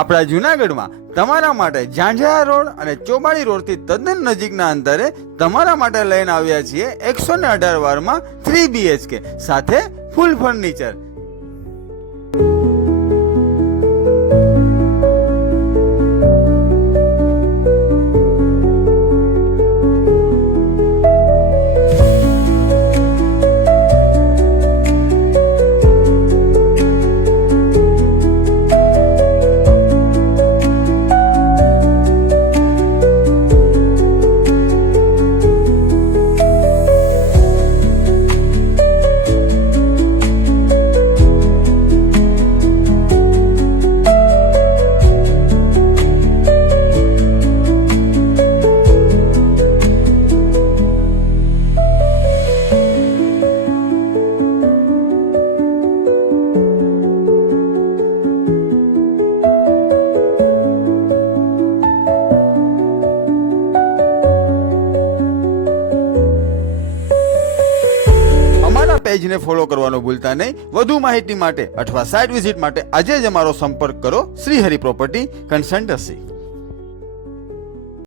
આપણા જૂનાગઢમાં તમારા માટે ઝાંઝા રોડ અને ચોબાડી રોડથી તદ્દન નજીકના અંતરે તમારા માટે લઈને આવ્યા છીએ 118 વારમાં 3 BHK સાથે ફૂલ ફર્નિચર. પેજને ફોલો કરવાનું ભૂલતા નહીં. વધુ માહિતી માટે અથવા સાઇટ વિઝિટ માટે આજે જ અમારો સંપર્ક કરો. Shrihari property consultancy.